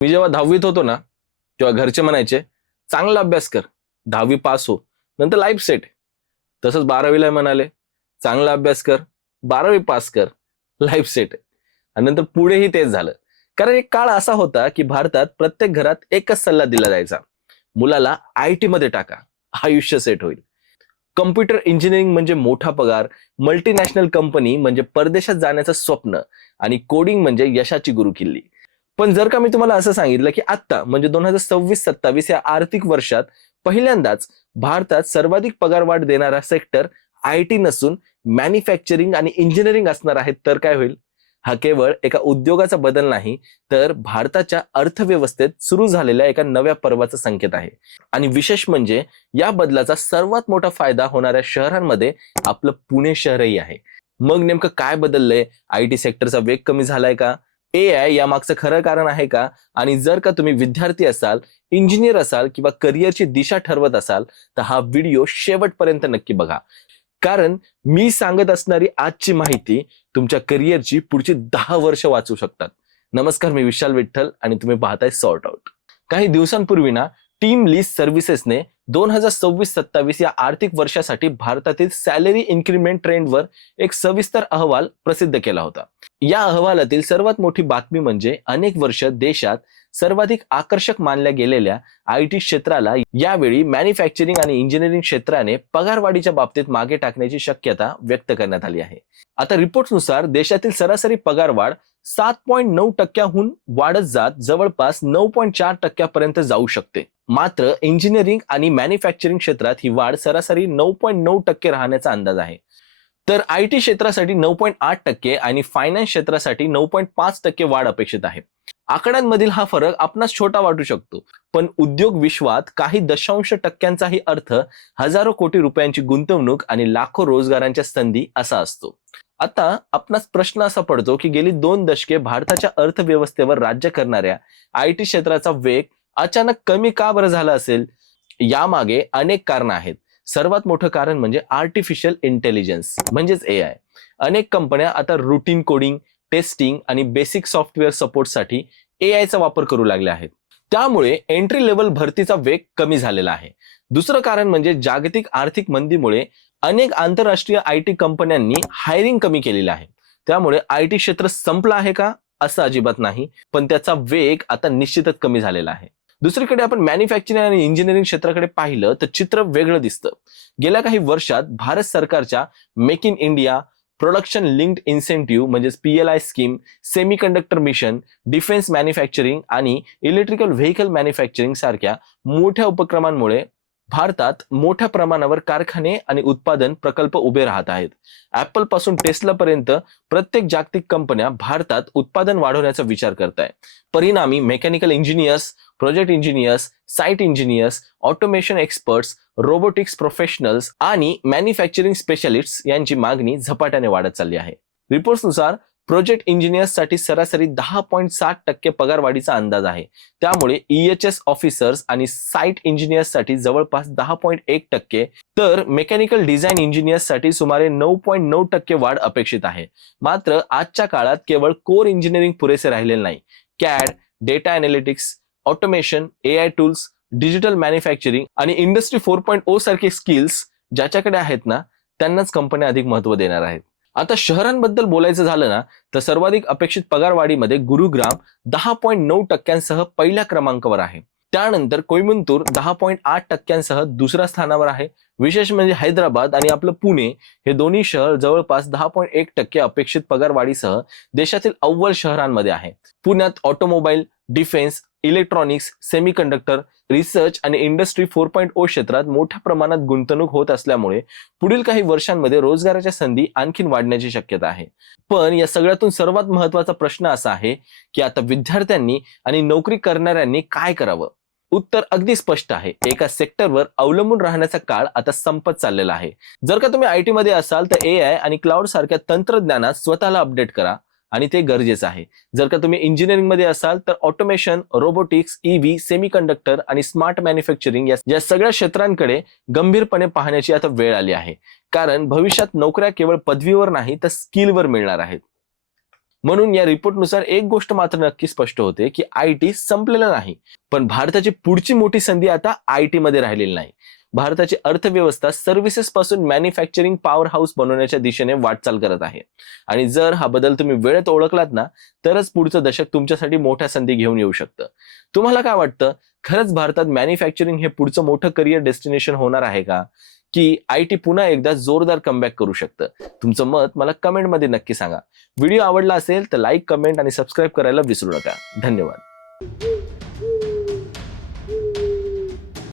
मी जेव्हा 10वीत होतो ना, तेव्हा घरचे म्हणायचे, "चांगला अभ्यास कर, 10वी पास हो, नंतर लाईफ सेट." तसंच 12वीला म्हणाले, "चांगला अभ्यास कर, 12वी पास कर, लाईफ सेट." आणि नंतर पुढेही तेच झालं. कारण एक काळ असा होता, की भारतात प्रत्येक घरात एकच सल्ला दिला जायचा, "मुलाला आय-टी मध्ये टाका, आयुष्य सेट होईल." कॉम्प्युटर इंजिनिअरिंग म्हणजे मोठा पगार, मल्टीनॅशनल कंपनी म्हणजे परदेशात जाण्याचं स्वप्न आणि कोडिंग म्हणजे यशाची गुरुकिल्ली. पण जर का मी तुम्हाला असं सांगितलं, की आत्ता म्हणजे 2026-27 या आर्थिक वर्षात पहिल्यांदाच भारतात सर्वाधिक पगारवाढ देणारा सेक्टर आय-टी नसून मॅन्युफॅक्चरिंग आणि इंजिनिअरिंग असणार आहे, तर काय होईल? हा केवळ एका उद्योगाचा बदल नाही, तर भारताच्या अर्थव्यवस्थेत सुरू झालेल्या एका नव्या पर्वाचा संकेत आहे. आणि विशेष म्हणजे या बदलाचा सर्वात मोठा फायदा होणाऱ्या शहरांमध्ये आपलं पुणे शहरही आहे. मग नेमकं काय बदललंय? आय-टी सेक्टरचा वेग कमी झालाय का? एआय यामागचं खरं कारण आहे का? आणि जर का तुम्ही विद्यार्थी असाल, इंजिनियर असाल किंवा करिअरची दिशा ठरवत असाल, तर हा व्हिडिओ शेवटपर्यंत नक्की बघा. कारण मी सांगत असणारी आजची माहिती तुमच्या करिअरची पुढची 10 वर्ष वाचवू शकतात. नमस्कार, मी विशाल विठ्ठल आणि तुम्ही पाहताय सॉर्ट आउट. काही दिवसांपूर्वी ना टीम लीज सर्व्हिसेसने 2026-27 या आर्थिक वर्षासाठी भारतातील सॅलरी इन्क्रिमेंट ट्रेंडवर एक सविस्तर अहवाल प्रसिद्ध केला होता. या अहवालातील सर्वात मोठी बातमी म्हणजे अनेक वर्ष देशात सर्वाधिक आकर्षक मानल्या गेलेल्या आय-टी क्षेत्राला यावेळी मॅन्युफॅक्चरिंग आणि इंजिनिअरिंग क्षेत्राने पगारवाढीच्या बाबतीत मागे टाकण्याची शक्यता व्यक्त करण्यात आली आहे. आता रिपोर्ट्सनुसार देशातील सरासरी पगारवाढ 7.9% वाढत जात जवळपास 9.4% जाऊ शकते. मात्र इंजिनिअरिंग आणि मॅन्युफॅक्चरिंग क्षेत्रात ही वाढ सरासरी 9.9% राहण्याचा अंदाज आहे. तर आय-टी क्षेत्रासाठी 9.8% आणि फायनान्स क्षेत्रासाठी 9.5% वाढ अपेक्षित आहे. आकड्यांमधील हा फरक आपणास छोटा वाटू शकतो, पण उद्योग विश्वात काही दशांश टक्क्यांचाही अर्थ हजारो कोटी रुपयांची गुंतवणूक आणि लाखो रोजगारांच्या संधी असा असतो. आता आपणास प्रश्न असा पडतो, की गेली 2 दशके भारताच्या अर्थव्यवस्थेवर राज्य करणाऱ्या आय-टी क्षेत्राचा वेग अचानक कमी का बरं झाला असेल? यामागे अनेक कारणं आहेत. सर्वात मोठं कारण म्हणजे आर्टिफिशियल इंटेलिजन्स म्हणजेच एआय. अनेक कंपन्या आता रुटीन कोडिंग, टेस्टिंग आणि बेसिक सॉफ्टवेअर सपोर्टसाठी एआयचा वापर करू लागल्या आहेत. त्यामुळे एंट्री लेवल भरतीचा वेग कमी झालेला आहे. दुसरं कारण म्हणजे जागतिक आर्थिक मंदीमुळे अनेक आंतरराष्ट्रीय आय-टी कंपन्यांनी हायरिंग कमी केलेलं आहे. त्यामुळे आय-टी क्षेत्र संपलं आहे का? असं अजिबात नाही, पण त्याचा वेग आता निश्चितच कमी झालेला आहे. दुसरीकडे आपण मॅन्युफॅक्चरिंग आणि इंजिनिअरिंग क्षेत्राकडे पाहिलं तर चित्र वेगळं दिसतं. गेल्या काही वर्षात भारत सरकारच्या make in India, production linked incentive म्हणजेच PLI scheme, semiconductor mission, defence manufacturing आणि इलेक्ट्रिकल व्हेकल मॅन्युफॅक्चरिंग सारख्या मोठ्या उपक्रमांमुळे भारतात मोठ्या प्रमाणावर कारखाने आणि उत्पादन प्रकल्प उभे राहत आहेत. ऍपल पासून टेस्ला पर्यंत प्रत्येक जागतिक कंपन्या भारतात उत्पादन वाढवण्याचा विचार करत आहे. परिणामी mechanical engineers, project engineers, site engineers, automation experts, robotics professionals आणि मॅन्युफॅक्चरिंग स्पेशालिस्ट्स यांची मागणी झपाट्याने वाढत चालली आहे. रिपोर्ट्सनुसार प्रोजेक्ट इंजिनियर्ससाठी सरासरी 10.7% पगारवाढीचा अंदाज आहे. त्यामुळे EHS ऑफिसर्स आणि साईट इंजिनियर्ससाठी जवळपास 10.1%, तर मेकॅनिकल डिझाईन इंजिनियर्ससाठी सुमारे 9.9% वाढ अपेक्षित आहे. मात्र आजच्या काळात केवळ कोर इंजिनिअरिंग पुरेसे राहिलेले नाही. CAD, data analytics, automation, AI tools, digital manufacturing आणि इंडस्ट्री 4.0 सारखे स्किल्स ज्याच्याकडे आहेत ना, त्यांनाच कंपन्या अधिक महत्त्व देणार आहेत. आता शहरांबद्दल बोलायचं झालं ना, तर सर्वाधिक अपेक्षित पगारवाढीमध्ये गुरुग्राम 10.9%सह पहिल्या क्रमांकावर आहे. त्यानंतर कोईम्बतूर 10.8%सह दुसऱ्या स्थानावर आहे. विशेष म्हणजे हैदराबाद आणि आपलं पुणे हे दोन्ही शहर जवळपास 10.1% अपेक्षित पगारवाढीसह देशातील अव्वल शहरांमध्ये आहे. पुण्यात automobile, defence, electronics, semiconductor, research आणि इंडस्ट्री 4.0 क्षेत्रात मोठ्या प्रमाणात गुंतवणूक होत असल्यामुळे पुढील काही वर्षांमध्ये रोजगाराच्या संधी आणखीन वाढण्याची शक्यता आहे. पण या सगळ्यातून सर्वात महत्त्वाचा प्रश्न असा आहे, की आता विद्यार्थ्यांनी आणि नोकरी करणाऱ्यांनी काय करावं? उत्तर अगदी स्पष्ट आहे. एका सेक्टरवर अवलंबून राहण्याचा काळ आता संपत चाललेला आहे. जर का तुम्ही आय-टी मध्ये असाल तर एआय आणि क्लाउड सारख्या तंत्रज्ञानात स्वतःला अपडेट करा आणि ते गरजेचं आहे. जर का तुम्ही इंजिनिअरिंग मध्ये असाल तर ऑटोमेशन, रोबोटिक्स, EV, सेमीकंडक्टर आणि स्मार्ट मॅन्युफॅक्चरिंग या सगळ्या क्षेत्रांकडे गंभीरपणे पाहण्याची आता वेळ आली आहे. कारण भविष्यात नोकऱ्या केवळ पदवीवर नाही तर स्किलवर मिळणार आहेत. म्हणून या रिपोर्टनुसार एक गोष्ट मात्र नक्की स्पष्ट होते की IT संपलेलं नाही, पण भारताची पुढची मोठी संधी आता IT मध्ये राहिलेली नाही. भारताची अर्थव्यवस्था सर्व्हिसेस पासून मॅन्युफॅक्चरिंग पॉवर हाऊस बनवण्याच्या दिशेने वाटचाल करत आहे. आणि जर हा बदल तुम्ही वेळेत ओळखलात ना, तरच पुढचं दशक तुमच्यासाठी मोठ्या संधी घेऊन येऊ शकतं. तुम्हाला काय वाटतं, खरंच भारतात मॅन्युफॅक्चरिंग हे पुढचं मोठं करिअर डेस्टिनेशन होणार आहे का, की IT पुन्हा एकदा जोरदार कमबॅक करू शकतं? तुमचं मत मला कमेंटमध्ये नक्की सांगा. व्हिडिओ आवडला असेल तर लाईक, कमेंट आणि सबस्क्राईब करायला विसरू नका. धन्यवाद.